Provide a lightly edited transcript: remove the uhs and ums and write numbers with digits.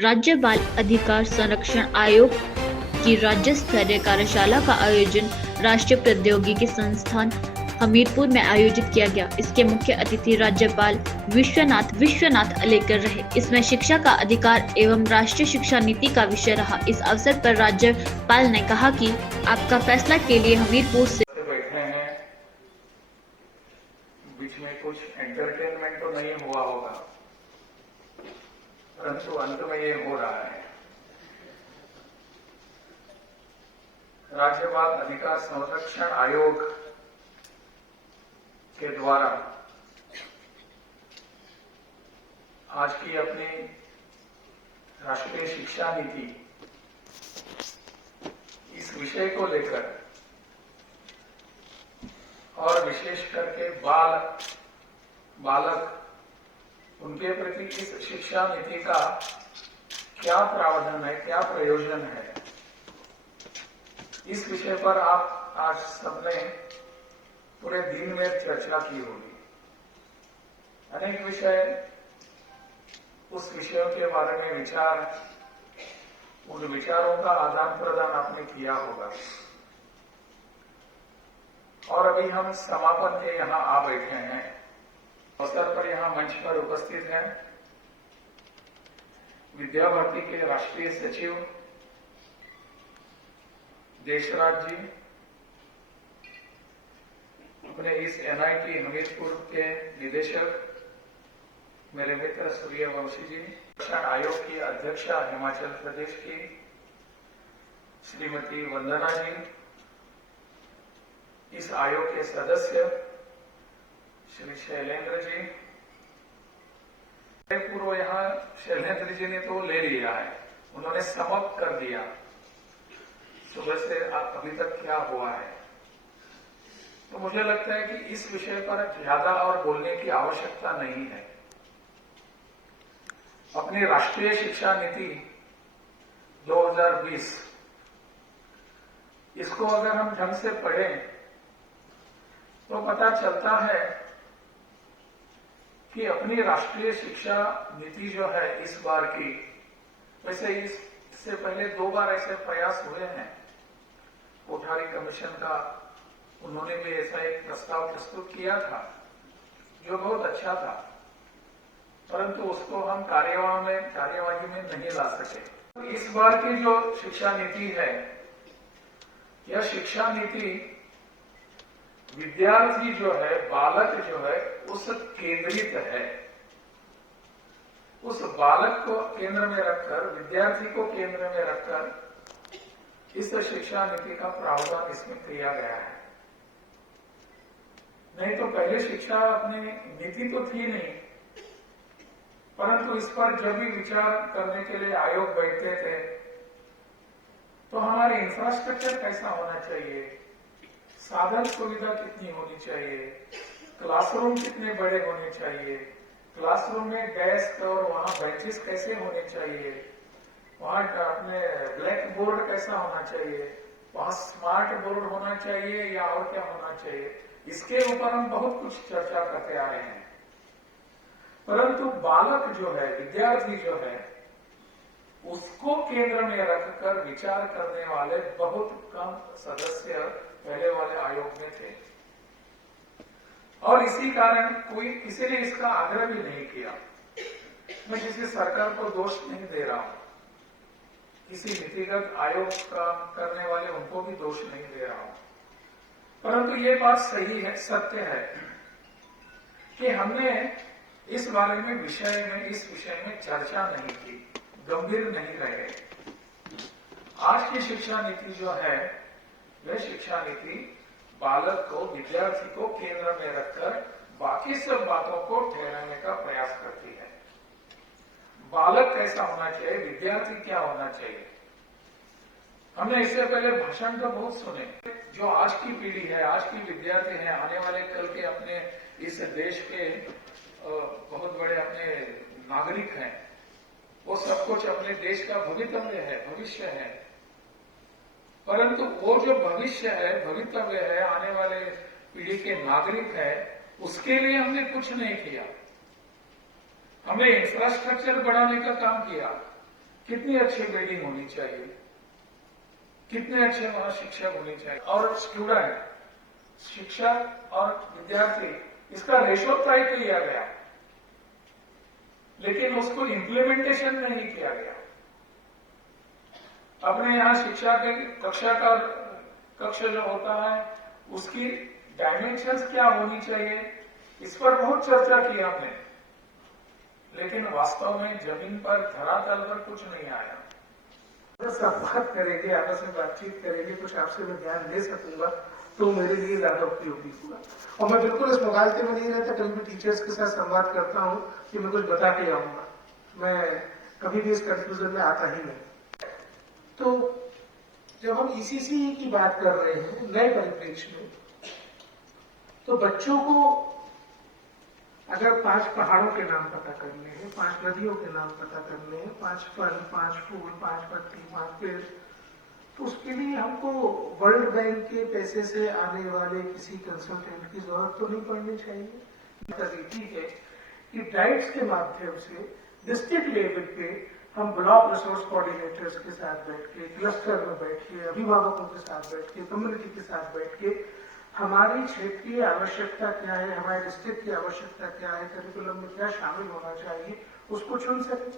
राज्य बाल अधिकार संरक्षण आयोग की राज्य स्तरीय कार्यशाला का आयोजन राष्ट्रीय प्रौद्योगिकी संस्थान हमीरपुर में आयोजित किया गया। इसके मुख्य अतिथि राज्यपाल विश्वनाथ अलेकर रहे। इसमें शिक्षा का अधिकार एवं राष्ट्रीय शिक्षा नीति का विषय रहा। इस अवसर पर राज्यपाल ने कहा कि आपका फैसला के लिए हमीरपुर से बैठे हैं। बीच में कुछ एंटरटेनमेंट तो नहीं हुआ होगा, परंतु अंत में ये हो रहा है। राज्य बाल अधिकार संरक्षण आयोग के द्वारा आज की अपनी राष्ट्रीय शिक्षा नीति इस विषय को लेकर और विशेष करके बालक उनके प्रति इस शिक्षा नीति का क्या प्रावधान है, क्या प्रयोजन है, इस विषय पर आप आज सबने पूरे दिन में चर्चा की होगी। अनेक विषय, उस विषयों के बारे में उन विचारों का आदान प्रदान आपने किया होगा। और अभी हम समापन के यहाँ आ बैठे हैं। अवसर पर यहाँ मंच पर उपस्थित हैं विद्या भारती के राष्ट्रीय सचिव देशराज जी, अपने इस एनआईटी हमीरपुर के निदेशक मेरे मित्र सूर्यवंशी जी, शिक्षा आयोग की अध्यक्षा हिमाचल प्रदेश की श्रीमती वंदना जी, इस आयोग के सदस्य श्री शैलेंद्र जी, पूर्व यहाँ शैलेंद्र जी ने तो ले लिया है, उन्होंने समाप्त कर दिया सुबह से अभी तक क्या हुआ है। तो मुझे लगता है कि इस विषय पर ज्यादा और बोलने की आवश्यकता नहीं है। अपनी राष्ट्रीय शिक्षा नीति 2020 इसको अगर हम ढंग से पढ़ें तो पता चलता है कि अपनी राष्ट्रीय शिक्षा नीति जो है इस बार की, वैसे इससे पहले 2 बार ऐसे प्रयास हुए हैं। कोठारी कमीशन का उन्होंने भी ऐसा एक प्रस्ताव प्रस्तुत किया था जो बहुत अच्छा था, परंतु उसको हम कार्यवाही में नहीं ला सके। तो इस बार की जो शिक्षा नीति है, यह शिक्षा नीति विद्यार्थी जो है, बालक जो है, उस केंद्रित है। उस बालक को केंद्र में रखकर, विद्यार्थी को केंद्र में रखकर इस शिक्षा नीति का प्रावधान इसमें किया गया है। नहीं तो पहले शिक्षा अपनी नीति तो थी नहीं, परंतु इस पर जब भी विचार करने के लिए आयोग बैठते थे तो हमारे इंफ्रास्ट्रक्चर कैसा होना चाहिए, साधन सुविधा कितनी होनी चाहिए, क्लासरूम कितने बड़े होने चाहिए, क्लासरूम में डेस्क और वहां बेंचेस कैसे होने चाहिए, वहां अपने ब्लैक बोर्ड कैसा होना चाहिए, वहां स्मार्ट बोर्ड होना चाहिए या और क्या होना चाहिए, इसके ऊपर हम बहुत कुछ चर्चा करते आ रहे हैं। परंतु बालक जो है, विद्यार्थी जो है, उसको केंद्र में रखकर विचार करने वाले बहुत कम सदस्य पहले वाले आयोग में थे और इसी कारण किसी ने इसका आग्रह भी नहीं किया। मैं किसी सरकार को दोष नहीं दे रहा हूं, किसी नीतिगत आयोग का करने वाले उनको भी दोष नहीं दे रहा हूं, परंतु ये बात सही है, सत्य है कि हमने इस बारे में इस विषय में चर्चा नहीं की, गंभीर नहीं रहे। आज की शिक्षा नीति जो है, वह शिक्षा नीति बालक को, विद्यार्थी को केंद्र में रखकर बाकी सब बातों को ठहराने का प्रयास करती है। बालक कैसा होना चाहिए, विद्यार्थी क्या होना चाहिए। हमने इससे पहले भाषण तो बहुत सुने। जो आज की पीढ़ी है, आज की विद्यार्थी है, आने वाले कल के अपने इस देश के बहुत बड़े अपने नागरिक हैं, वो सब कुछ अपने देश का भविष्य है। परंतु वो जो भविष्य है, भवितव्य है, आने वाले पीढ़ी के नागरिक है, उसके लिए हमने कुछ नहीं किया। हमने इंफ्रास्ट्रक्चर बढ़ाने का काम किया, कितनी अच्छी बिल्डिंग होनी चाहिए, कितने अच्छे वहां शिक्षक होने चाहिए, और स्टूडेंट, शिक्षक और विद्यार्थी, इसका रेशो तय किया गया, लेकिन उसको इम्प्लीमेंटेशन नहीं किया गया। अपने यहाँ शिक्षा के कक्ष जो होता है उसकी डायमेंशंस क्या होनी चाहिए, इस पर बहुत चर्चा की हमने, लेकिन वास्तव में जमीन पर, धरातल पर कुछ नहीं आया। सब बात करेंगे, आपस में बातचीत करेंगे, कुछ आपसे मैं ध्यान ले सकूंगा तो मेरे लिए ज्यादा उपयोगी होगा। और मैं बिल्कुल इस मुगालते में नहीं रहता, कभी भी टीचर्स के साथ संवाद करता हूँ कि मैं कुछ बता के आऊंगा, मैं कभी भी इस कंफ्यूजन में आता ही नहीं। तो जब हम ईसीसी की बात कर रहे हैं नए परिप्रेक्ष्य में, तो बच्चों को अगर 5 पहाड़ों के नाम पता करने हैं, 5 नदियों के नाम पता करने हैं, 5 फल, 5 फूल, 5 पत्ती, 5 पेड़, तो उसके लिए हमको वर्ल्ड बैंक के पैसे से आने वाले किसी कंसल्टेंट की जरूरत तो नहीं पड़नी चाहिए। ठीक है कि डाइट्स के माध्यम से डिस्ट्रिक्ट लेवल पे हम ब्लॉक रिसोर्स कोऑर्डिनेटर्स के साथ बैठ के, क्लस्टर में बैठ के, अभिभावकों के साथ बैठ के, कम्युनिटी के साथ बैठ के हमारी क्षेत्रीय आवश्यकता क्या है, हमारे डिस्ट्रिक्ट की आवश्यकता क्या है, करिकुलम में क्या शामिल होना चाहिए, उसको चुन सकें।